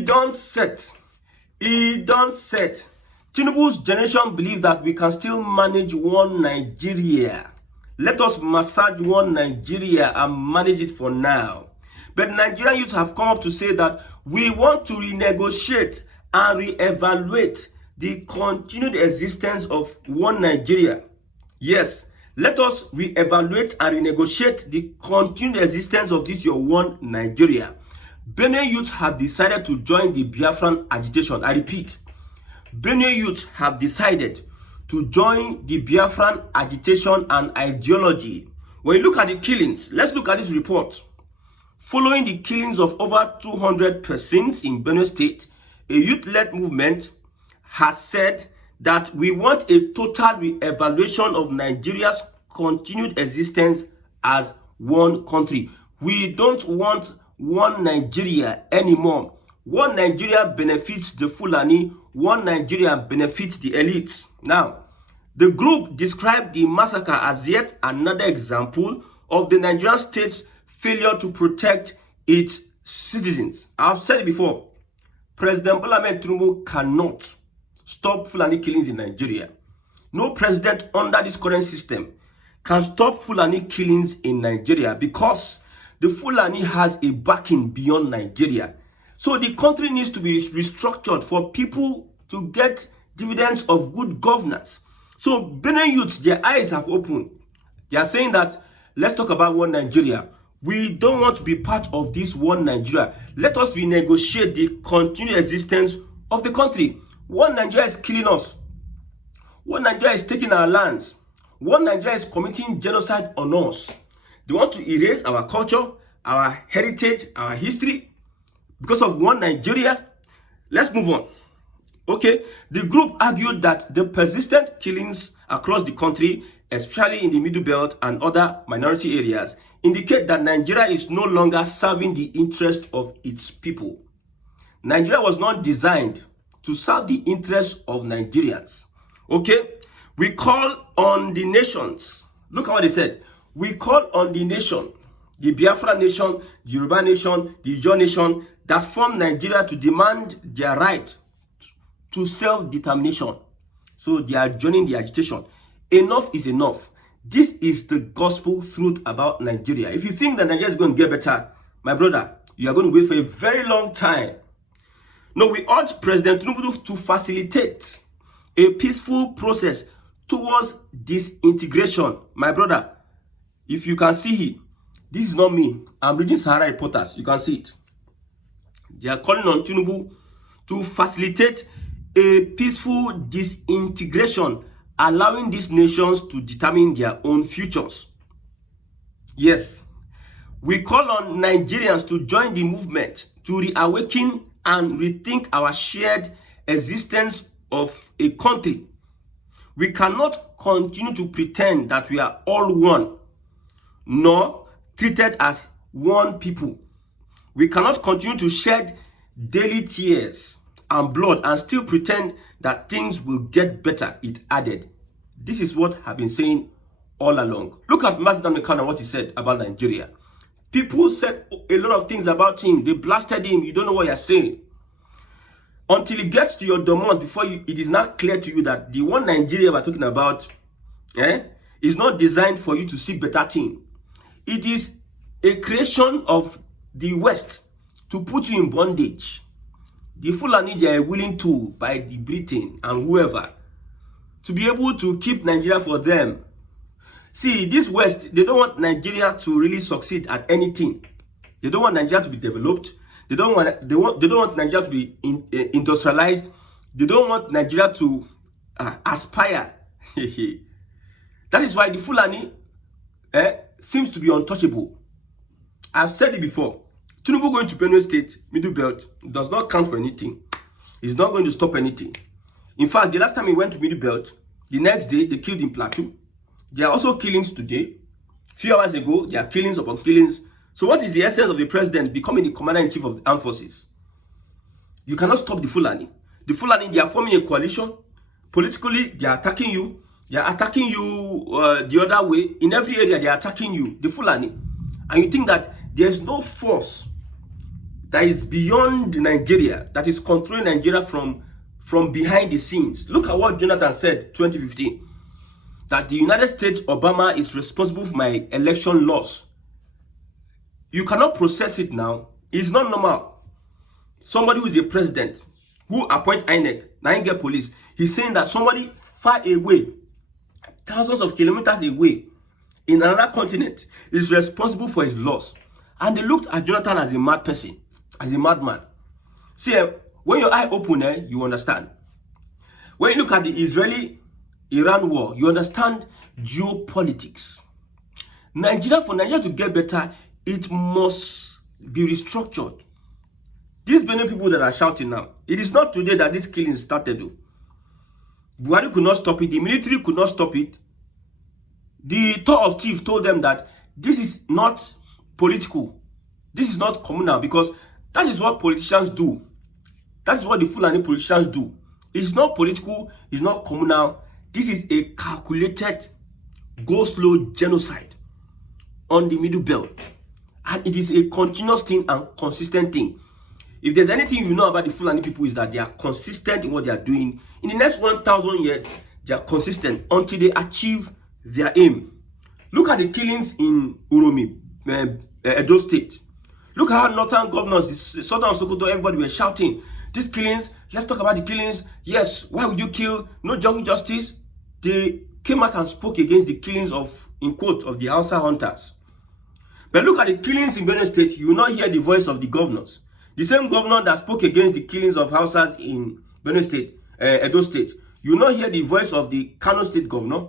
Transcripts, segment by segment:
He done set. Tinubu's generation believe that we can still manage one Nigeria. Let us massage one Nigeria and manage it for now. But Nigerian youth have come up to say that we want to renegotiate and re-evaluate the continued existence of one Nigeria. Yes, let us re-evaluate and renegotiate the continued existence of this your one Nigeria. Benue youth have decided to join the Biafran agitation. I repeat, Benue youth have decided to join the Biafran agitation and ideology. When you look at the killings, let's look at this report. Following the killings of over 200 persons in Benue State, a youth-led movement has said that we want a total re-evaluation of Nigeria's continued existence as one country. We don't want one Nigeria anymore. One Nigeria benefits the Fulani, one Nigeria benefits the elites. Now, the group described the massacre as yet another example of the Nigerian state's failure to protect its citizens. I've said it before, President Bola Ahmed Tinubu cannot stop Fulani killings in Nigeria. No president under this current system can stop Fulani killings in Nigeria because the Fulani has a backing beyond Nigeria. So the country needs to be restructured for people to get dividends of good governance. So Benin youths, their eyes have opened. They are saying that, let's talk about one Nigeria. We don't want to be part of this one Nigeria. Let us renegotiate the continued existence of the country. One Nigeria is killing us. One Nigeria is taking our lands. One Nigeria is committing genocide on us. They want to erase our culture, our heritage, our history because of one Nigeria. Let's move on. Okay, the group argued that the persistent killings across the country, especially in the Middle Belt and other minority areas, indicate that Nigeria is no longer serving the interest of its people. Nigeria was not designed to serve the interests of Nigerians. Okay, we call on the nations. Look at what they said. We call on the nation, the Biafra nation, the Yoruba nation, the Ijaw nation that form Nigeria to demand their right to self-determination. So they are joining the agitation. Enough is enough. This is the gospel truth about Nigeria. If you think that Nigeria is going to get better, my brother, you are going to wait for a very long time. No, we urge President Tinubu to facilitate a peaceful process towards disintegration. My brother, if you can see it, this is not me. I'm reading Sahara Reporters. You can see it. They are calling on Tinubu to facilitate a peaceful disintegration, allowing these nations to determine their own futures. Yes, we call on Nigerians to join the movement to reawaken and rethink our shared existence of a country. We cannot continue to pretend that we are all one, nor treated as one people. We cannot continue to shed daily tears and blood and still pretend that things will get better, it added. This is what I've been saying all along. Look at Mazi Nnamdi, what he said about Nigeria. People said a lot of things about him. They blasted him. You don't know what you're saying. Until it gets to your domain, before it is not clear to you that the one Nigeria we're talking about is not designed for you to see better things. It is a creation of the West to put you in bondage. The Fulani, they are willing to, by the Britain and whoever, to be able to keep Nigeria for them. See, this West, they don't want Nigeria to really succeed at anything. They don't want Nigeria to be developed. They don't want Nigeria to be industrialized. They don't want Nigeria to aspire. That is why the Fulani seems to be untouchable. I've said it before. Tinubu going to Benue State, Middle Belt, does not count for anything. It's not going to stop anything. In fact, the last time he went to Middle Belt, the next day, they killed in Plateau. There are also killings today. A few hours ago, there are killings upon killings. So what is the essence of the president becoming the commander-in-chief of the armed forces? You cannot stop the Fulani. The Fulani, they are forming a coalition. Politically, they are attacking you. They are attacking you the other way. In every area, they are attacking you, the Fulani. And you think that there's no force that is beyond Nigeria, that is controlling Nigeria from behind the scenes. Look at what Jonathan said 2015, that the United States, Obama is responsible for my election loss. You cannot process it now. It's not normal. Somebody who is a president, who appoint INEC, Nigeria police, he's saying that somebody far away, thousands of kilometers away, in another continent, is responsible for his loss. And they looked at Jonathan as a mad person, as a madman. See, when your eye open, you understand. When you look at the Israeli-Iran war, you understand geopolitics. For Nigeria to get better, it must be restructured. These many people that are shouting now, it is not today that this killing started. Buhari could not stop it. The military could not stop it. The top of chief told them that this is not political. This is not communal, because that is what politicians do. That is what the Fulani politicians do. It's not political. It's not communal. This is a calculated, go-slow genocide on the Middle Belt. And it is a continuous thing and consistent thing. If there's anything you know about the Fulani people, is that they are consistent in what they are doing. In the next 1,000 years, they are consistent until they achieve their aim. Look at the killings in Uromi, Edo State. Look at how northern governors, southern Sokoto, everybody were shouting, these killings, let's talk about the killings. Yes, why would you kill? No jungle justice. They came out and spoke against the killings of, in quote, of the Hausa hunters. But look at the killings in Benue State, you will not hear the voice of the governors. The same governor that spoke against the killings of Hausas in Benue State, Edo State, you will not hear the voice of the Kano State governor.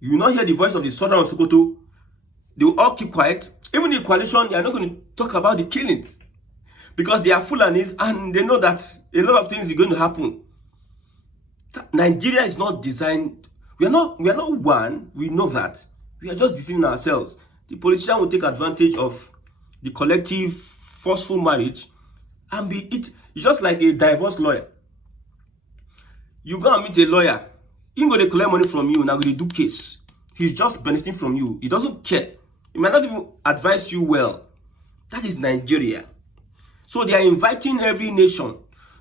You will not hear the voice of the southern Sokoto. They will all keep quiet. Even the coalition, they are not going to talk about the killings, because they are Fulanis and they know that a lot of things are going to happen. Nigeria is not designed. We are not one. We know that. We are just deceiving ourselves. The politician will take advantage of the collective forceful marriage and be it. It's just like a divorce lawyer. You go and meet a lawyer. He's going to collect money from you. Now going to do case. He's just benefiting from you. He doesn't care. He might not even advise you well. That is Nigeria. So they are inviting every nation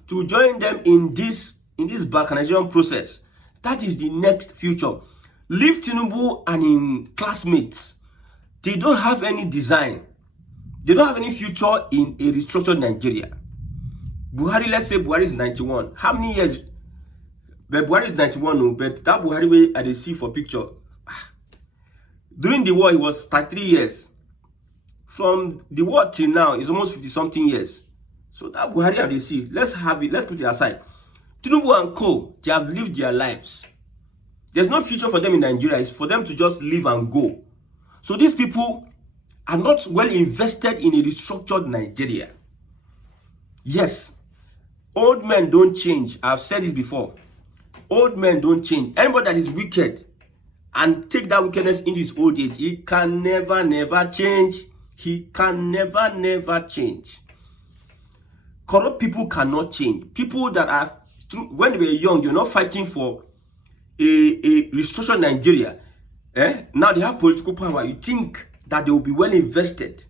to join them in this balkanization process. That is the next future. Leave Tinubu and in classmates. They don't have any design. They don't have any future in a restructured Nigeria. Buhari, let's say Buhari is 91. How many years? But Buhari is 91, no, but that Buhari way I see for picture. During the war, he was 33 years. From the war till now, it's almost 50-something years. So that Buhari I see, let's put it aside. Tinubu and co, they have lived their lives. There's no future for them in Nigeria. It's for them to just live and go. So these people are not well invested in a restructured Nigeria. Yes, old men don't change. I've said this before. Old men don't change. Anybody that is wicked and take that wickedness into his old age, he can never change. He can never change. Corrupt people cannot change. People that are, when they were young, you're not fighting for a restructured Nigeria. Now they have political power. You think that they will be well invested,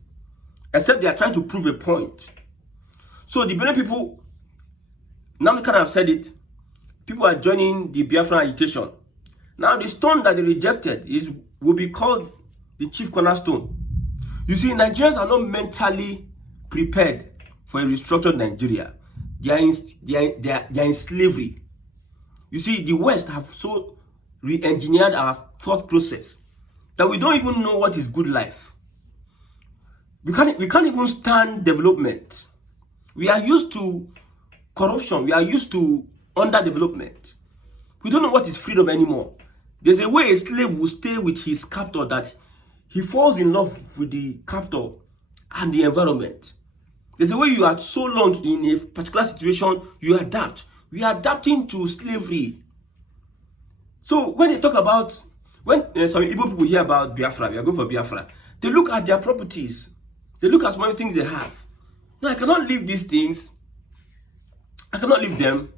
except they are trying to prove a point. So the Benin people, now they kind of said it, people are joining the Biafran agitation. Now the stone that they rejected will be called the chief cornerstone. You see, Nigerians are not mentally prepared for a restructured Nigeria. They are in slavery. You see, the West have so re-engineered our thought process that we don't even know what is good life. We can't even stand development. We are used to corruption. We are used to underdevelopment. We don't know what is freedom anymore. There's a way a slave will stay with his captor, that he falls in love with the captor and the environment. There's a way you are so long in a particular situation, you adapt. We are adapting to slavery. So when they talk about, when some Igbo people hear about Biafra, we are going for Biafra, they look at their properties. They look at so many things they have. No, I cannot leave these things. I cannot leave them.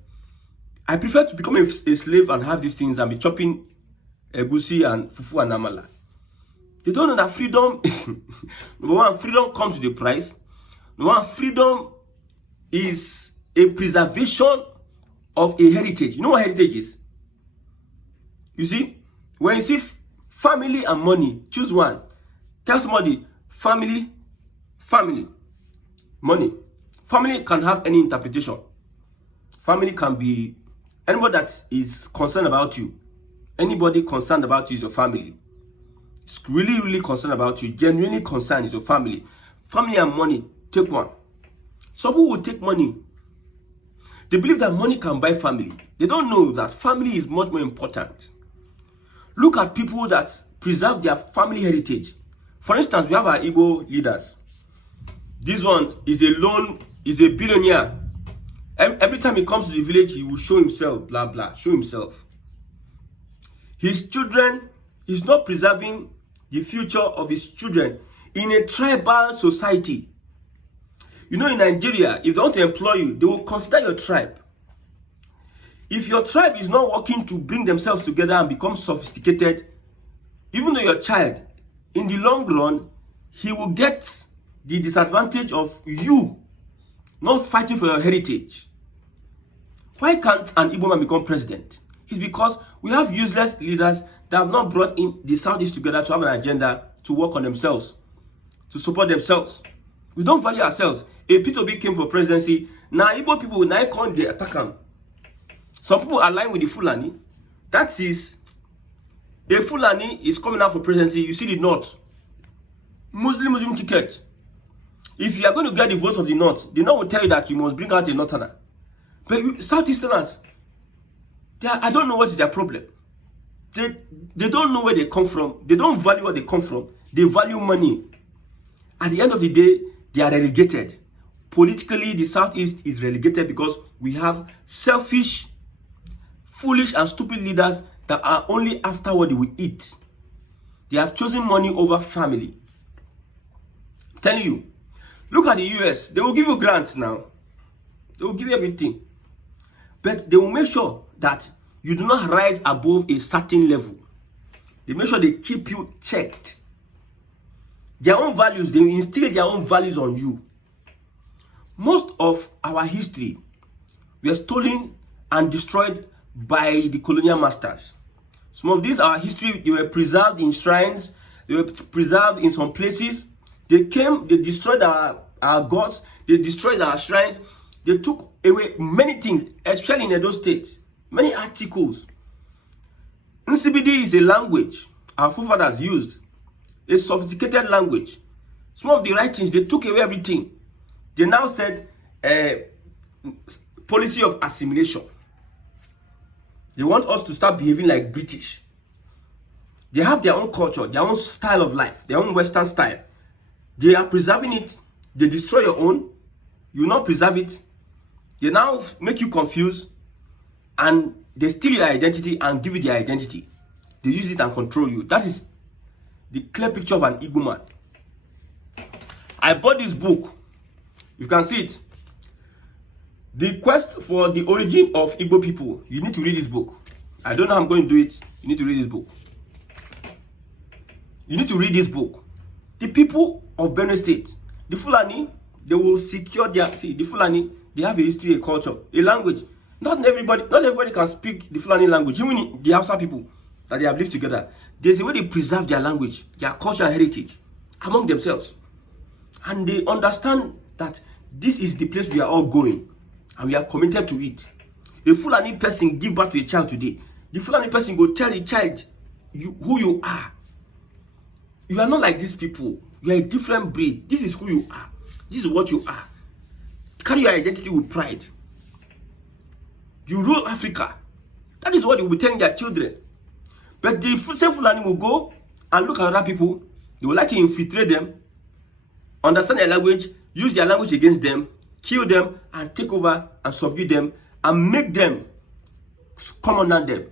I prefer to become a slave and have these things and be chopping egusi and fufu and amala. They don't know that freedom, number one, freedom comes with a price. Number one, freedom is a preservation of a heritage. You know what heritage is? You see, when you see family and money, choose one. Tell somebody, family, money. Family can have any interpretation. Family can be anybody that is concerned about you. Anybody concerned about you is your family. It's really concerned about you. Genuinely concerned is your family. Family and money, take one. Some people will take money. They believe that money can buy family. They don't know that family is much more important. Look at people that preserve their family heritage. For instance, we have our Igbo leaders. This one is a billionaire. Every time he comes to the village, he will show himself, blah, blah, show himself. His children, he's not preserving the future of his children in a tribal society. You know, in Nigeria, if they want to employ you, they will consider your tribe. If your tribe is not working to bring themselves together and become sophisticated, even though your child, in the long run, he will get the disadvantage of you not fighting for your heritage. Why can't an Igbo man become president? It's because we have useless leaders that have not brought in the Southeast together to have an agenda to work on themselves, to support themselves. We don't value ourselves. A Peter Obi came for presidency. Now Igbo people now come they attack him. Some people align with the Fulani. That is, the Fulani is coming out for presidency. You see the North. Muslim ticket. If you are going to get the votes of the North will tell you that you must bring out a Northerner. But Southeasterners, I don't know what is their problem. They don't know where they come from. They don't value where they come from. They value money. At the end of the day, they are relegated. Politically, the Southeast is relegated because we have selfish, foolish and stupid leaders that are only after what they will eat. They have chosen money over family. I'm telling you, look at the US. They will give you grants now. They will give you everything. But they will make sure that you do not rise above a certain level. They make sure they keep you checked. Their own values, they instill their own values on you. Most of our history were stolen and destroyed by the colonial masters. Some of these, our history, they were preserved in shrines. They were preserved in some places. They came, they destroyed our gods. They destroyed our shrines. They took away many things, especially in Edo State. Many articles. NCBD is a language our forefathers used. A sophisticated language. Some of the writings, they took away everything. They now said policy of assimilation. They want us to start behaving like British. They have their own culture, their own style of life, their own Western style. They are preserving it. They destroy your own. You will not preserve it. They now make you confused. And they steal your identity and give you their identity. They use it and control you. That is the clear picture of an Igbo man. I bought this book. You can see it. The Quest for the Origin of Igbo People. You need to read this book. I don't know how I'm going to do it. You need to read this book. You need to read this book. The people of Benue State, the Fulani, they will secure their... See, the Fulani, they have a history, a culture, a language. Not everybody can speak the Fulani language. Even the Hausa people that they have lived together, there's a way they preserve their language, their culture and heritage among themselves. And they understand that this is the place we are all going and we are committed to it. A Fulani person give birth to a child today. The Fulani person will tell the child who you are. You are not like these people. You are a different breed. This is who you are. This is what you are. Carry your identity with pride. You rule Africa. That is what they will be telling their children. But the same Fulani will go and look at other people. They will like to infiltrate them, understand their language, use their language against them, kill them, and take over and subdue them, and make them come under them.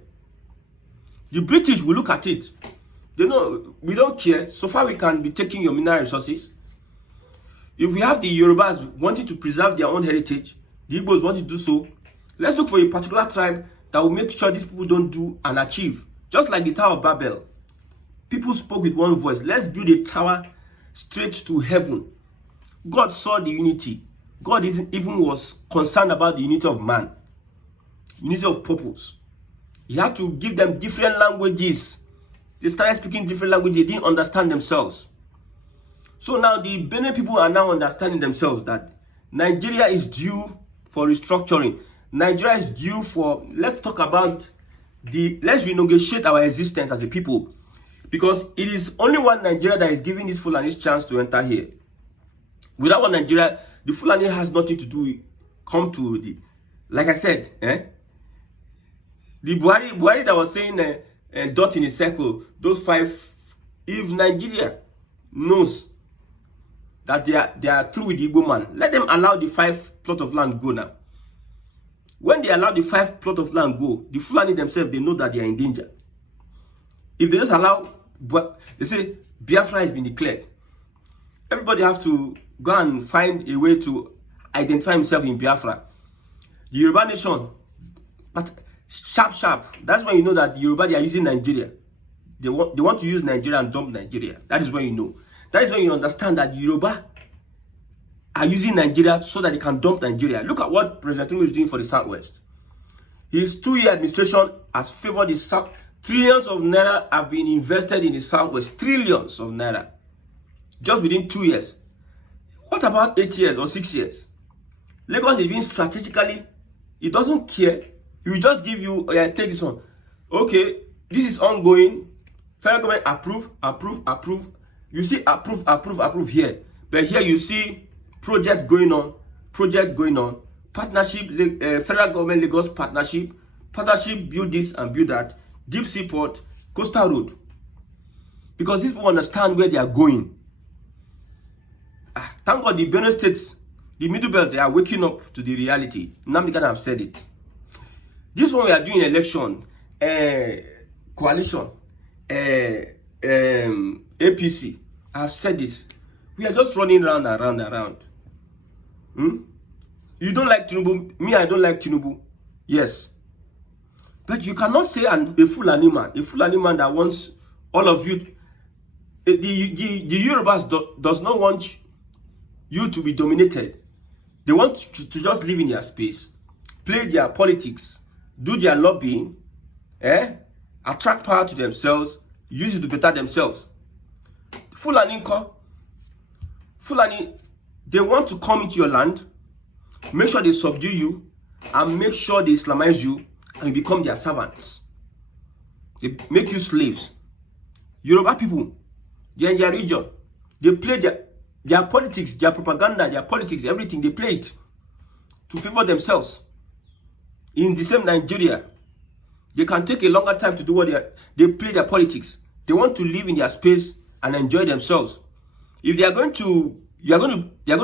The British will look at it. They know we don't care. So far we can be taking your mineral resources. If we have the Yorubas wanting to preserve their own heritage, the Igbos want to do so, let's look for a particular tribe that will make sure these people don't do and achieve. Just like the Tower of Babel. People spoke with one voice. Let's build a tower straight to heaven. God saw the unity. God even was concerned about the unity of man, unity of purpose. He had to give them different languages. They started speaking different languages. They didn't understand themselves. So now the Benin people are now understanding themselves that Nigeria is due for restructuring. Nigeria is due for, let's talk about let's renegotiate our existence as a people. Because it is only one Nigeria that is giving these Fulani chance to enter here. Without one Nigeria, the Fulani has nothing to do. Come to the, like I said, the Buhari that was saying dot in a circle, those 5, if Nigeria knows that they are through with the Igbo man, let them allow the 5 plot of land go now. When they allow the 5 plot of land go, the Fulani themselves, they know that they are in danger. If they just allow, they say Biafran has been declared. Everybody have to go and find a way to identify himself in Biafra. The Yoruba nation, but sharp. That's when you know that the Yoruba, they are using Nigeria. They want to use Nigeria and dump Nigeria. That is when you know. That is when you understand that the Yoruba are using Nigeria so that they can dump Nigeria. Look at what President Tinubu is doing for the Southwest. His 2-year administration has favored the South. Trillions of naira have been invested in the Southwest. Trillions of naira. Just within 2 years. What about 8 years or 6 years? Lagos is being strategically, it doesn't care. He will just give you, take this one. Okay, this is ongoing. Federal government approve. You see approve here. But here you see project going on. Partnership, federal government Lagos partnership, build this and build that. Deep seaport, coastal road. Because these people understand where they are going. Thank God the Benue states, the middle belt, they are waking up to the reality. Nnamdi Kanu have said it. This one we are doing election, coalition, APC. I have said this. We are just running round and round. You don't like Tinubu. Me, I don't like Tinubu. Yes. But you cannot say a Fulani man that wants all of you. The Yorubas does not want you to be dominated. They want to just live in their space, play their politics, do their lobbying, attract power to themselves, use it to better themselves. Fulani, they want to come into your land, make sure they subdue you, and make sure they Islamize you, and you become their servants. They make you slaves. Yoruba people, they are in their region. They play their politics, their propaganda, their politics, everything. They play it to favor themselves. In the same Nigeria, they can take a longer time to do what they play their politics. They want to live in their space and enjoy themselves. If they are going to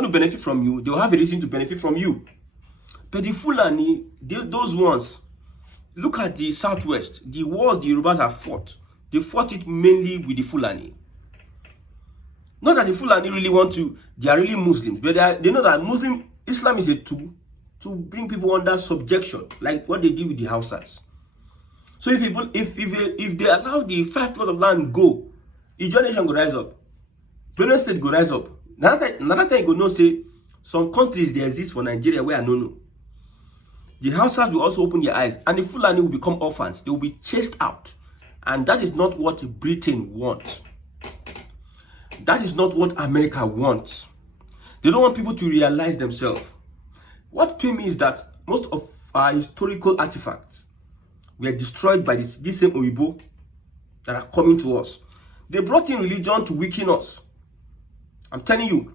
benefit from you, they will have a reason to benefit from you. But the Fulani, those ones, look at the Southwest. The wars the Yorubas have fought, they fought it mainly with the Fulani. Not that the Fulani really want to, they are really Muslims, but they know that Islam is a tool to bring people under subjection, like what they did with the Hausas. So if they allow the 5 plot of land go, Ijaw nation go rise up, Benue State go rise up. Another time you go know say some countries they exist for Nigeria where I no. The Hausas will also open their eyes, and the Fulani will become orphans. They will be chased out, and that is not what Britain wants. That is not what America wants. They don't want people to realize themselves. What pains me is that most of our historical artifacts were destroyed by this same Oyibo that are coming to us. They brought in religion to weaken us. I'm telling you,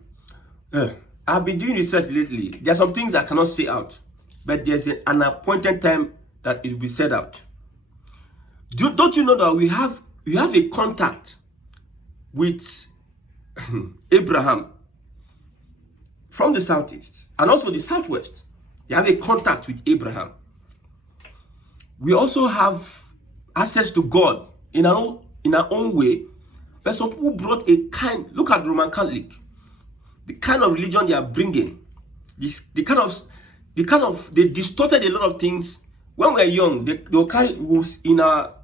I've been doing research lately. There are some things I cannot say out, but there's an appointed time that it will be said out. Don't you know that we have a contact with Abraham from the southeast and also the southwest? They have a contact with Abraham. We also have access to God in our own way, but some people brought look at Roman Catholic, the kind of religion they are bringing, they distorted a lot of things. When we were young, they'll carry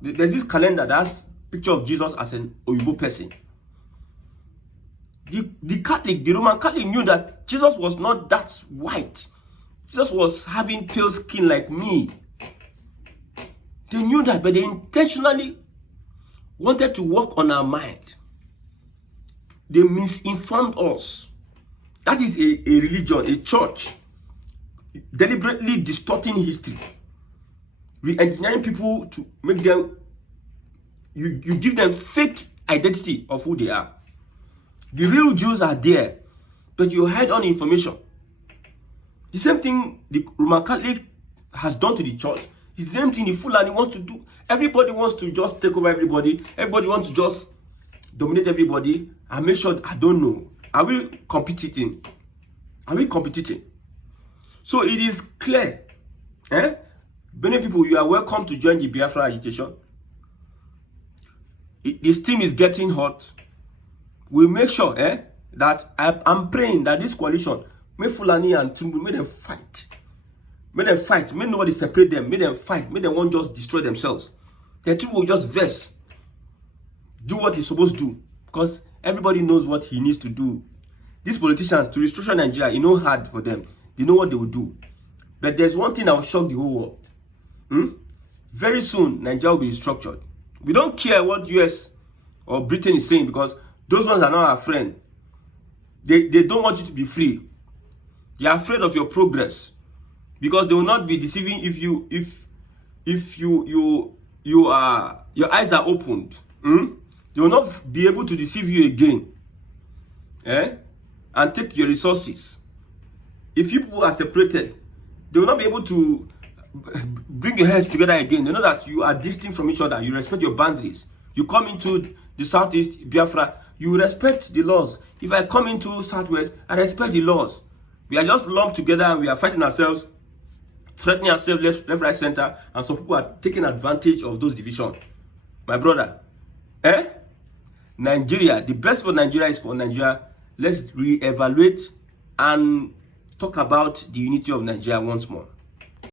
there's this calendar that has picture of Jesus as an Oyibo person. the Roman Catholic knew that Jesus was not that white. Jesus was having pale skin like me. They knew that, but they intentionally wanted to work on our mind. They misinformed us. That is a religion, a church, deliberately distorting history. We engineering people to make them, you give them fake identity of who they are. The real Jews are there, but you hide on information. The same thing the Roman Catholic has done to the church. It's the same thing the Fulani wants to do. Everybody wants to just take over everybody. Everybody wants to just dominate everybody and make sure, I don't know. Are we competing? Are we competing? So it is clear. Many people, you are welcome to join the Biafran agitation. The steam is getting hot. We make sure that I'm praying that this coalition, may Fulani and Tumbu, may them fight. May them fight. May nobody separate them. May them fight. May them won't just destroy themselves. The two will just verse. Do what he's supposed to do. Because everybody knows what he needs to do. These politicians, to restructure Nigeria, it's not hard for them. They know what they will do. But there's one thing that will shock the whole world. Very soon, Nigeria will be restructured. We don't care what US or Britain is saying, because those ones are not our friend. They don't want you to be free. They are afraid of your progress, because they will not be deceiving if your eyes are opened. They will not be able to deceive you again, and take your resources. If you people are separated, they will not be able to bring your heads together again. They know that you are distinct from each other. You respect your boundaries. You come into the southeast, Biafra, you respect the laws. If I come into southwest, I respect the laws. We are just lumped together and we are fighting ourselves, threatening ourselves left, right, center, and some people are taking advantage of those divisions. My brother, Nigeria, the best for Nigeria is for Nigeria. Let's reevaluate and talk about the unity of Nigeria once more.